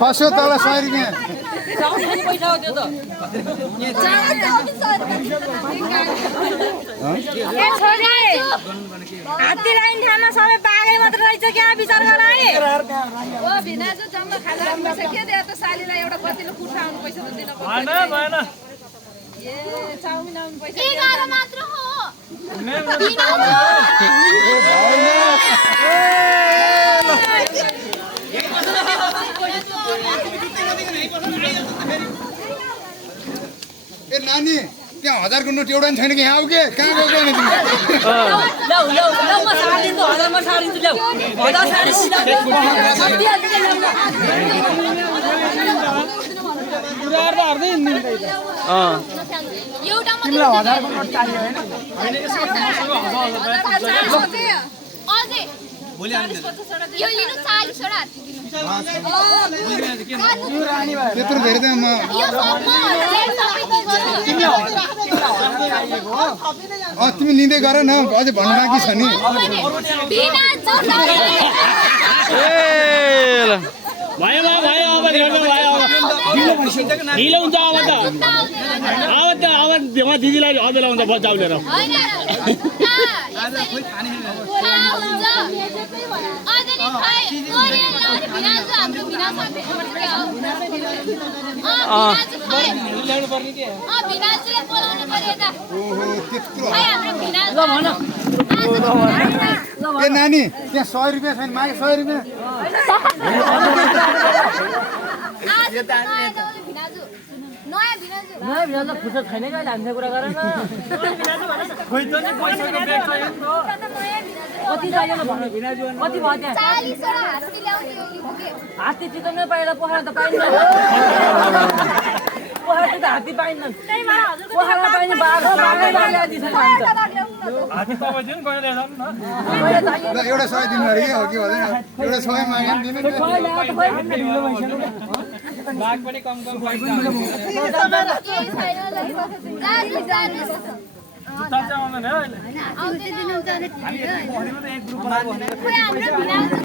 खस्यो तल 100 रुपैयाँ हात्ती लाइन ठान्न सबै बाघै मात्र रहेछ क्या विचार गर है ओ भिनाजु जम्मा खाजा पैसा के दियो त सालीलाई एउटा कतिले कुर्ता आउनु पैसा त दिन पर्छ भएन ए चाउमिन आउनु पैसा 11 मात्र हो ए नानी त्यहाँ 1000 को नोट एउटा नि छैन कि यहाँ आऊ के कहाँ गएको नि तिमी ल्याउ म सारिदिन्छु 1000 म सारिदिन्छु ल्याउ 1000 सारिदिन्छु एउटा मात्र तिमीलाई 1000 को नोट चाहियो हैन अझै भोलि आउँदैन यो लिनु 40 वटा हात्ती दिनु त्यत्रो धेरै त म यो सबमा तिमी लिँदै गर न अझै भन्नु बाँकी छ नि बिना भयो अब हेर्नु भयो ढिलो हुन्छ अब दिदीलाई अबेला हुन्छ बचाउ लिएर ए नानी त्यहाँ 100 रुपैयाँ छैन मागे 100 रुपैयाँ नयाँ भिनाजु फुर्सद छैन क्या हामीले कुरा गरेन कति चाहियो न भन्नु भिनाजु कति भयो त्यहाँ 40 वटा हात्ती ल्याउने यो लिपुके हात्ती चितमै पाएर पोखरा त पाइन्न पोखरा त हात्ती पाइन्न पोखरा पाइने बाघै दिन्छ हात्ती तपाईँ दिन गएर ल्याउनु न ल एउटा 100 दिनु अरे के हो कि भन्दैन एउटा 100 मागे नि दिनु बाघ पनि कम पाइन्छ जुत्ता चाहिँ आउँदैन है अहिले आउँदैन हामी यति पढ्दिनु त एक ग्रुप बनाएको भनेर